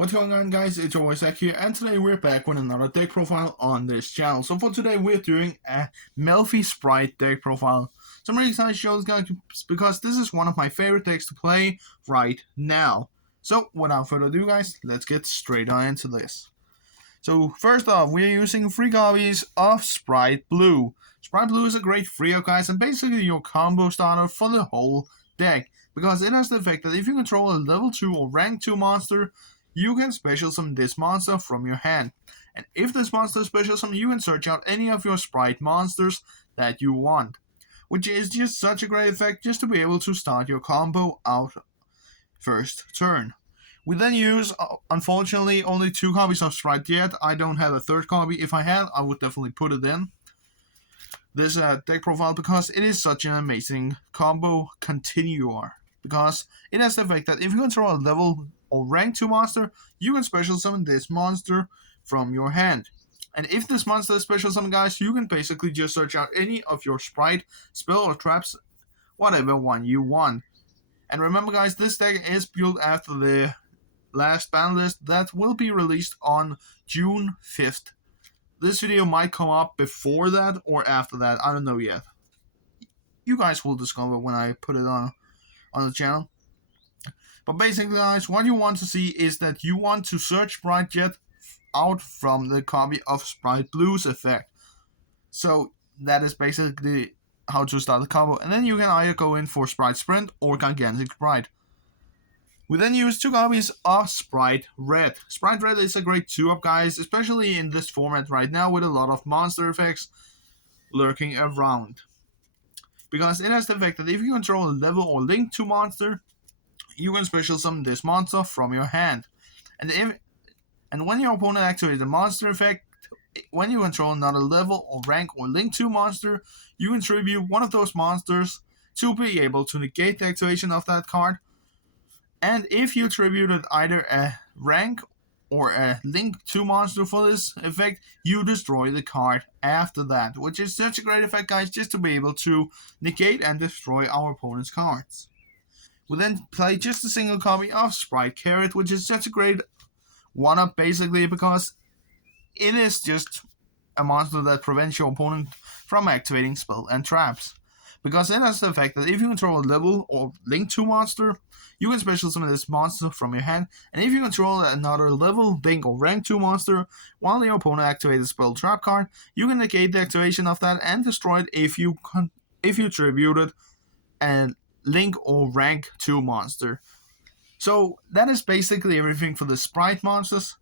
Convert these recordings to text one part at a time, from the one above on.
What's going on, guys? It's your boy Zach here, and today we're back with another deck profile on this channel. So for today we're doing a Mellfy Spright deck profile. So I'm really excited to show this guy because this is one of my favorite decks to play right now. So without further ado, guys, let's get straight on into this. So first off, we're using 3 copies of Spright Blue. Spright Blue is a great free up, guys, and basically your combo starter for the whole deck, because it has the effect that if you control a level 2 or rank 2 monster, you can special summon this monster from your hand. And if this monster is special summon, you can search out any of your Spright monsters that you want, which is just such a great effect just to be able to start your combo out first turn. We then use, unfortunately, only 2 copies of Spright yet. I don't have a third copy. If I had, I would definitely put it in this deck profile, because it is such an amazing combo continuer. Because it has the effect that if you control a level or rank 2 monster, you can special summon this monster from your hand. And if this monster is special summon, guys, you can basically just search out any of your Spright, spell, or traps, whatever one you want. And remember, guys, this deck is built after the last ban list that will be released on June 5th. This video might come up before that or after that, I don't know yet. You guys will discover when I put it on the channel. But basically, guys, what you want to see is that you want to search Spright Jet out from the copy of Spright Blue's effect. So that is basically how to start the combo. And then you can either go in for Spright Sprint or Gigantic Spright. We then use 2 copies of Spright Red. Spright Red is a great 2-up, guys, especially in this format right now with a lot of monster effects lurking around. Because it has the effect that if you control a level or link 2 monster, you can special summon this monster from your hand. And when your opponent activates the monster effect, when you control another level or rank or link 2 monster, you can tribute one of those monsters to be able to negate the activation of that card. And if you tributed either a rank or a link 2 monster for this effect, you destroy the card after that, which is such a great effect, guys, just to be able to negate and destroy our opponent's cards. We then play just a single copy of Spright Carrot, which is such a great 1-up basically, because it is just a monster that prevents your opponent from activating spell and traps. Because it has the effect that if you control a level or link 2 monster, you can special summon this monster from your hand. And if you control another level, link, or rank 2 monster, while your opponent activates a spell trap card, you can negate the activation of that and destroy it if you tributed a link or rank 2 monster. So that is basically everything for the Spright monsters.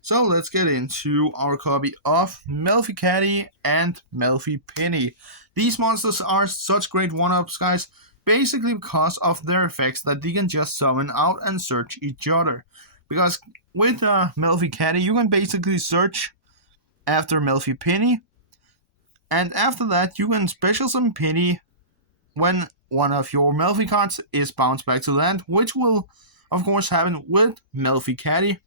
So let's get into our copy of Mellfy Caddy and Mellfy Penny. These monsters are such great 1-ups, guys, basically because of their effects that they can just summon out and search each other. Because with Mellfy Caddy, you can basically search after Mellfy Penny, and after that you can special summon Penny when one of your Mellfy cards is bounced back to land, which will of course happen with Mellfy Caddy.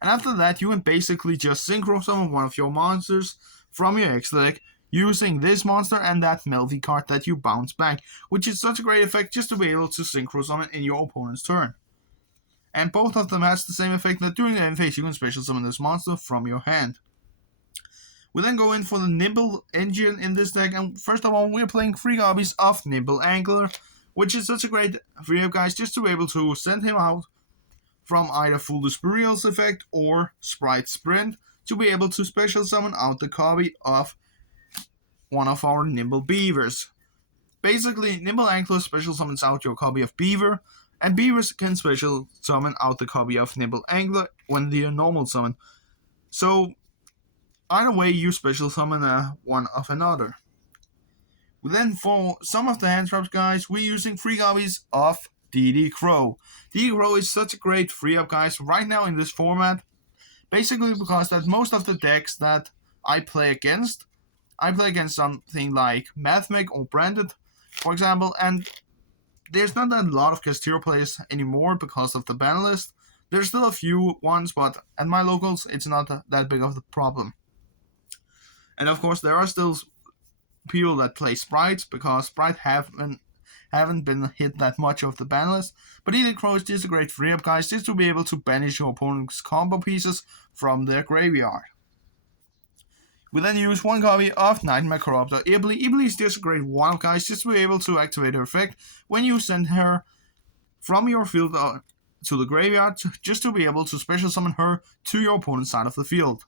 And after that, you can basically just synchro summon one of your monsters from your extra deck using this monster and that Mellfy card that you bounce back, which is such a great effect just to be able to synchro summon in your opponent's turn. And both of them has the same effect that during the end phase you can special summon this monster from your hand. We then go in for the Nimble engine in this deck, and first of all, we're playing 3 copies of Nimble Angler, which is such a great 3-up, guys, just to be able to send him out from either Foolish Burial's effect or Spright Sprint to be able to special summon out the copy of one of our Nimble Beavers. Basically, Nimble Angler special summons out your copy of Beaver, and Beavers can special summon out the copy of Nimble Angler when they are normal summon. So either way, you special summon one of another. Then for some of the hand traps, guys, we're using 3 copies of DD Crow. DD Crow is such a great 3-up, guys, right now in this format. Basically because that most of the decks that I play against something like Mathmic or Branded, for example, and there's not that lot of Castillo players anymore because of the ban list. There's still a few ones, but at my locals, it's not that big of a problem. And of course, there are still people that play Sprites, because Sprites haven't been hit that much of the ban list. But Edith Crow is just a great free up, guys, just to be able to banish your opponent's combo pieces from their graveyard. We then use one copy of Nightmare Corruptor Ibly. Ibly is just a great one, guys, just to be able to activate her effect when you send her from your field to the graveyard, just to be able to special summon her to your opponent's side of the field.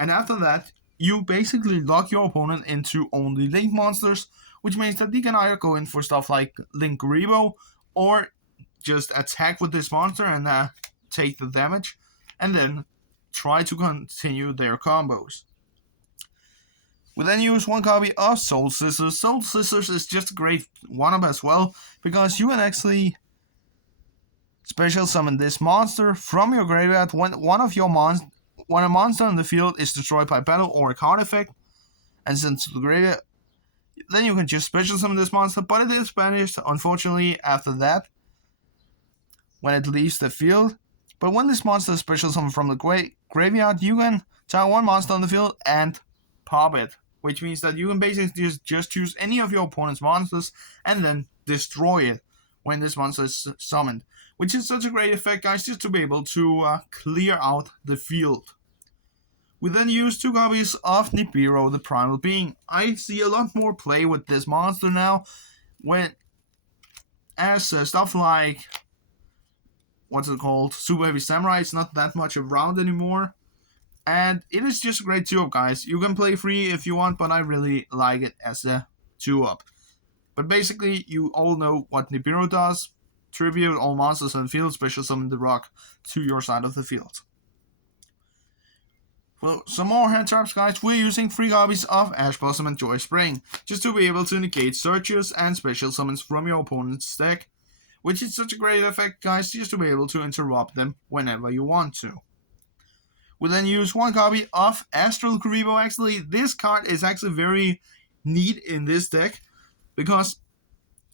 And after that, you basically lock your opponent into only Link monsters, which means that they can either go in for stuff like Link Rebo, or just attack with this monster and take the damage, and then try to continue their combos. We then use one copy of Soul Scissors. Soul Scissors is just a great one-up as well, because you can actually special summon this monster from your graveyard when when a monster in the field is destroyed by battle or a card effect and sent to the graveyard. Then you can just special summon this monster, but it is banished, unfortunately, after that, when it leaves the field. But when this monster is special summoned from the graveyard, you can target one monster on the field and pop it, which means that you can basically just choose any of your opponent's monsters and then destroy it when this monster is summoned, which is such a great effect, guys, just to be able to clear out the field. We then use two copies of Nibiru, the Primal Being. I see a lot more play with this monster now, as stuff like, Super Heavy Samurai is not that much around anymore. And it is just a great 2-up, guys. You can play free if you want, but I really like it as a 2-up. But basically, you all know what Nibiru does. Tribute all monsters in the field, special summon the rock to your side of the field. Well, some more hand traps, guys. We're using 3 copies of Ash Blossom and Joy Spring, just to be able to negate searches and special summons from your opponent's deck, which is such a great effect, guys, just to be able to interrupt them whenever you want to. We then use 1 copy of Astral Kuriboh. Actually, this card is actually very neat in this deck, because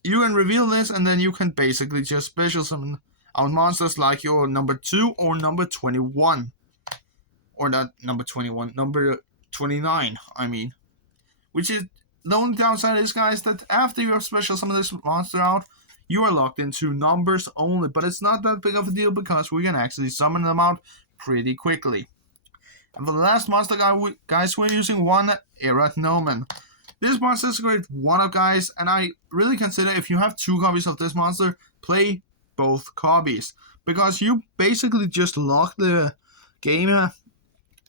you can reveal this and then you can basically just special summon out monsters like your number 2 or number 21. Or not number 21, number 29, I mean. Which is, the only downside is, guys, that after you have special summoned this monster out, you are locked into numbers only. But it's not that big of a deal, because we can actually summon them out pretty quickly. And for the last monster, guys, we're using 1 Era Gnomon. This monster is a great 1-up, guys, and I really consider, if you have 2 copies of this monster, play both copies. Because you basically just lock the game,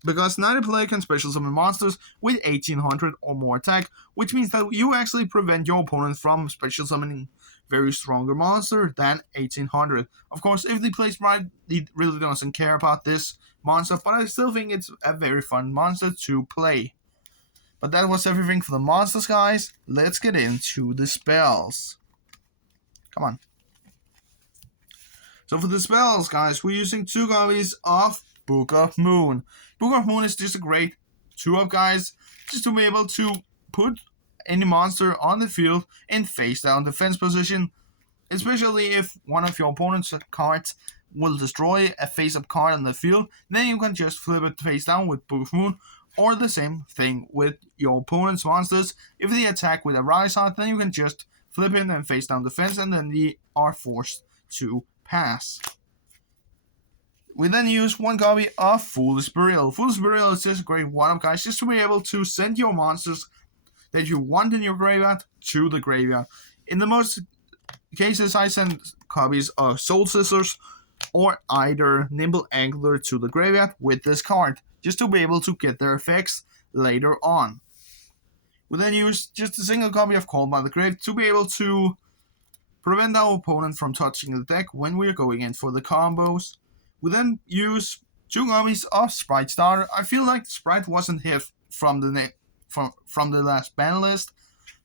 because neither player can special summon monsters with 1800 or more attack, which means that you actually prevent your opponent from special summoning very stronger monster than 1800. Of course, if they play Spright, he really doesn't care about this monster, but I still think it's a very fun monster to play. But that was everything for the monsters, guys. Let's get into the spells. Come on. So for the spells, guys, we're using 2 copies of Book of Moon. Book of Moon is just a great 2-up, guys, just to be able to put any monster on the field in face down defense position, especially if one of your opponent's cards will destroy a face-up card on the field. Then you can just flip it face down with Book of Moon, or the same thing with your opponent's monsters. If they attack with a Rise Art, then you can just flip it and face down defense, and then they are forced to pass. We then use 1 copy of Foolish Burial. Foolish Burial is just a great 1-up, guys, just to be able to send your monsters that you want in your graveyard to the graveyard. In the most cases, I send copies of Soul Scissors or either Nimble Angler to the graveyard with this card, just to be able to get their effects later on. We then use just a single copy of Call by the Grave to be able to prevent our opponent from touching the deck when we're going in for the combos. We then use 2 copies of Spright Starter. I feel like Spright wasn't hit from the last ban list,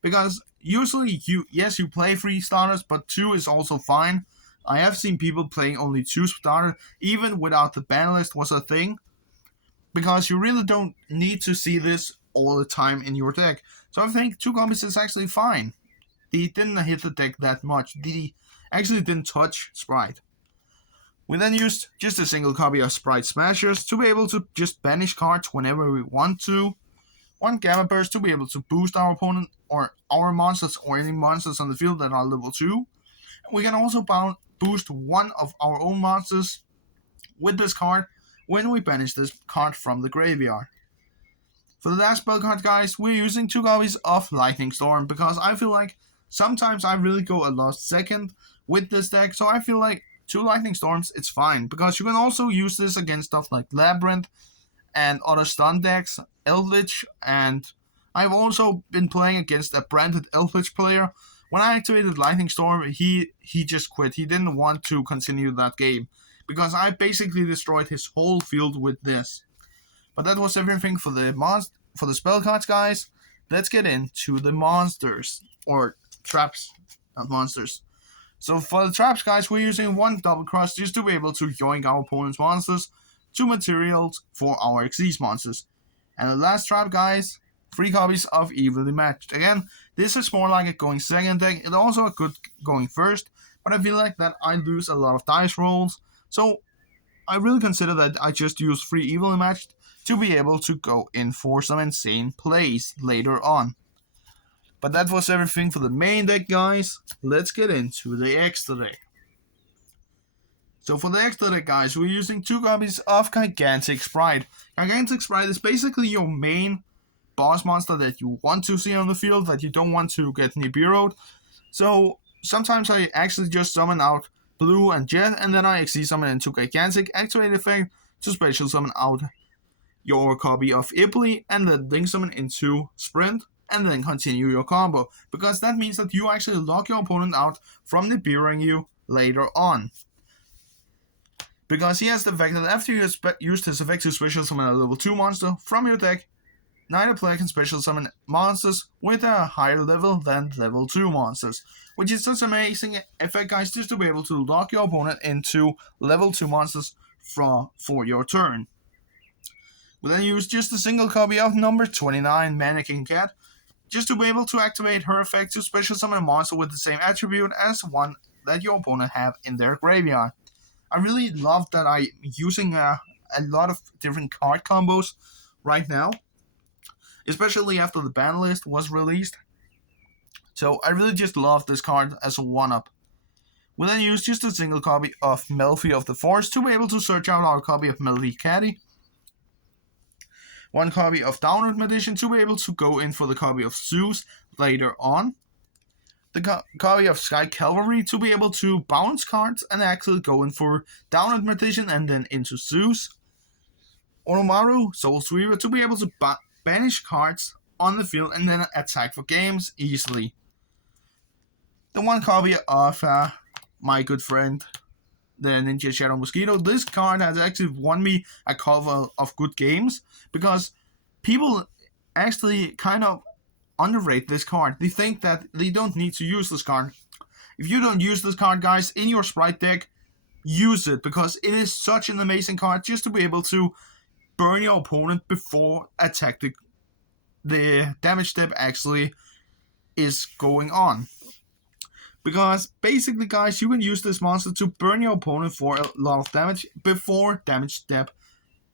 because usually you play 3 starters, but 2 is also fine. I have seen people playing only 2 starters, even without the ban list was a thing, because you really don't need to see this all the time in your deck. So I think 2 copies is actually fine. They didn't hit the deck that much. They actually didn't touch Spright. We then used just a single copy of Spright Smashers to be able to just banish cards whenever we want to. one Gamma Burst to be able to boost our opponent or our monsters or any monsters on the field that are level 2. We can also boost one of our own monsters with this card when we banish this card from the graveyard. For the last spell card, guys, we're using 2 copies of Lightning Storm because I feel like sometimes I really go a lost second with this deck, so I feel like 2 Lightning Storms, it's fine, because you can also use this against stuff like Labyrinth and other stun decks, Eldritch, and I've also been playing against a branded Eldritch player. When I activated Lightning Storm, he just quit. He didn't want to continue that game because I basically destroyed his whole field with this. But that was everything for the spell cards, guys. Let's get into the monsters or traps, not monsters. So for the traps, guys, we're using 1 double cross just to be able to yoink our opponent's monsters, 2 materials for our Xyz monsters. And the last trap, guys, 3 copies of Evenly Matched. Again, this is more like a going second deck. It's also a good going first, but I feel like that I lose a lot of dice rolls. So I really consider that I just use 3 Evenly Matched to be able to go in for some insane plays later on. But that was everything for the main deck, guys. Let's get into the extra deck. So for the extra deck, guys, we're using 2 copies of Gigantic Spright. Gigantic Spright is basically your main boss monster that you want to see on the field, that you don't want to get Nibiru'd. So sometimes I actually just summon out Blue and Jet, and then I Xyz summon into Gigantic, activate effect to special summon out your copy of Ipley, and then link summon into Sprint, and then continue your combo, because that means that you actually lock your opponent out from Nibiruing you later on. Because he has the effect that after you used his effect to special summon a level 2 monster from your deck, neither player can special summon monsters with a higher level than level 2 monsters, which is such an amazing effect, guys, just to be able to lock your opponent into level 2 monsters for your turn. We then use just a single copy of number 29, Mannequin Cat, just to be able to activate her effect to special summon a monster with the same attribute as one that your opponent have in their graveyard. I really love that I'm using a lot of different card combos right now, especially after the ban list was released. So I really just love this card as a 1-up. We then use just a single copy of Mellfy of the Forest to be able to search out our copy of Mellfy Caddy. 1 copy of Downward Magician to be able to go in for the copy of Zeus later on. The copy of Sky Cavalry to be able to bounce cards and actually go in for Downward Magician and then into Zeus. Oromaru, Soul Sweeper, to be able to banish cards on the field and then attack for games easily. The 1 copy of my good friend, the Ninja Shadow Mosquito. This card has actually won me a couple of good games because people actually kind of underrate this card. They think that they don't need to use this card. If you don't use this card, guys, in your Spright deck, use it, because it is such an amazing card just to be able to burn your opponent before attack the damage step actually is going on. Because basically, guys, you can use this monster to burn your opponent for a lot of damage before damage step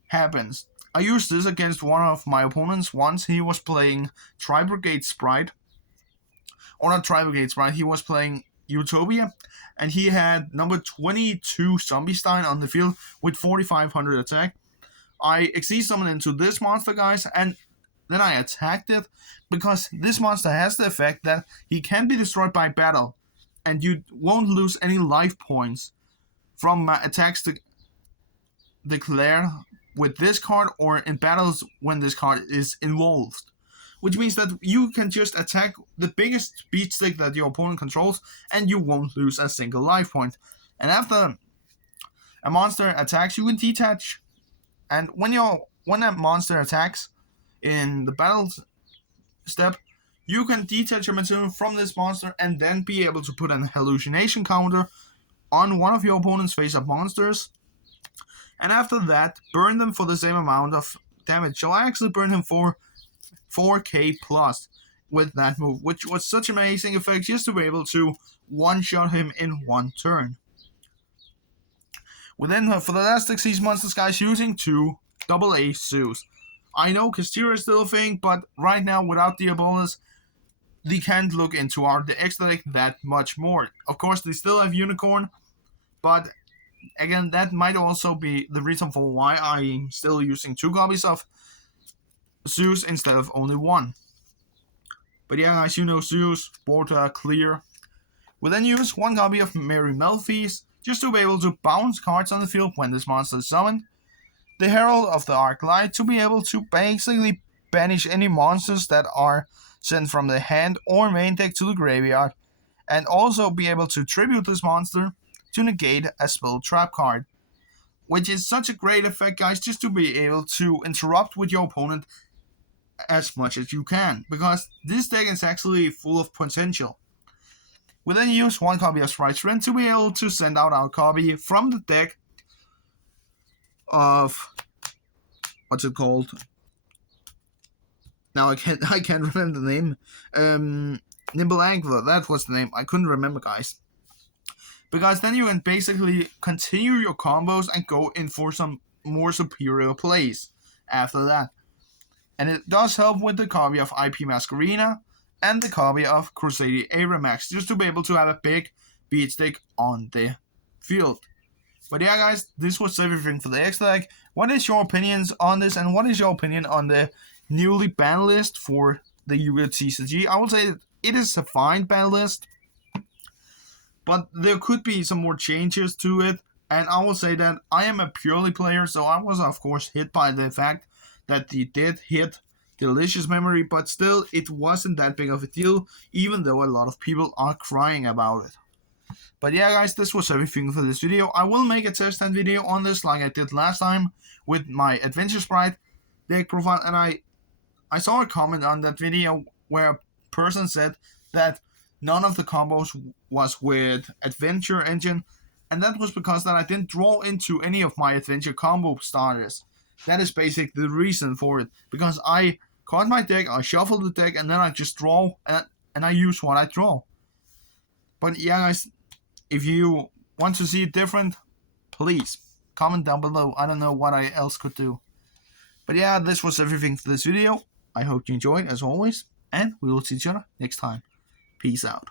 happens. I used this against one of my opponents once. He was playing Tri-Brigade Spright. Or not Tri-Brigade Spright, he was playing Utopia. And he had number 22 Zombie Stein on the field with 4,500 attack. I Xyz summoned into this monster, guys, and then I attacked it. Because this monster has the effect that he can be destroyed by battle. And you won't lose any life points from attacks declared with this card or in battles when this card is involved. Which means that you can just attack the biggest speed stick that your opponent controls and you won't lose a single life point. And after a monster attacks, you can detach. And when a monster attacks in the battle step, you can detach your material from this monster and then be able to put an hallucination counter on one of your opponent's face-up monsters. And after that, burn them for the same amount of damage. So I actually burned him for 4k plus with that move, which was such an amazing effect just to be able to one-shot him in 1 turn. We then have, for the last Xyz monsters, guys, using 2 AA Zeus. I know Castillo is still a thing, but right now without Diabolus, they can't look into the extra deck that much more. Of course, they still have Unicorn, but again, that might also be the reason for why I'm still using 2 copies of Zeus instead of only 1. But yeah, guys, you know Zeus, Borta, Clear. We then use 1 copy of Mellfy's just to be able to bounce cards on the field when this monster is summoned. The Herald of the Arc Light to be able to basically banish any monsters that are sent from the hand or main deck to the graveyard, and also be able to tribute this monster to negate a spell trap card, which is such a great effect, guys, just to be able to interrupt with your opponent as much as you can, because this deck is actually full of potential. We then use 1 copy of Spright to be able to send out our copy from the deck of what's it called? Now I can't remember the name. Nimble Angler, that was the name. I couldn't remember, guys. Because then you can basically continue your combos and go in for some more superior plays after that. And it does help with the copy of IP Masquerena and the copy of Crusader Abramax, just to be able to have a big beat stick on the field. But yeah, guys, this was everything for the extra deck. What is your opinions on this, and what is your opinion on the newly banned list for the UTCG? I would say that it is a fine ban list, but there could be some more changes to it. And I will say that I am a purely player, so I was of course hit by the fact that they did hit Delicious Memory, but still it wasn't that big of a deal, even though a lot of people are crying about it. But yeah, guys, this was everything for this video. I will make a test stand video on this like I did last time with my Adventure Spright deck profile, and I saw a comment on that video where a person said that none of the combos was with Adventure Engine, and that was because that I didn't draw into any of my Adventure combo starters. That is basically the reason for it, because I caught my deck, I shuffle the deck, and then I just draw, and I use what I draw. But yeah, guys, if you want to see it different, please comment down below. I don't know what I else could do. But yeah, this was everything for this video. I hope you enjoyed, as always, and we will see each other next time. Peace out.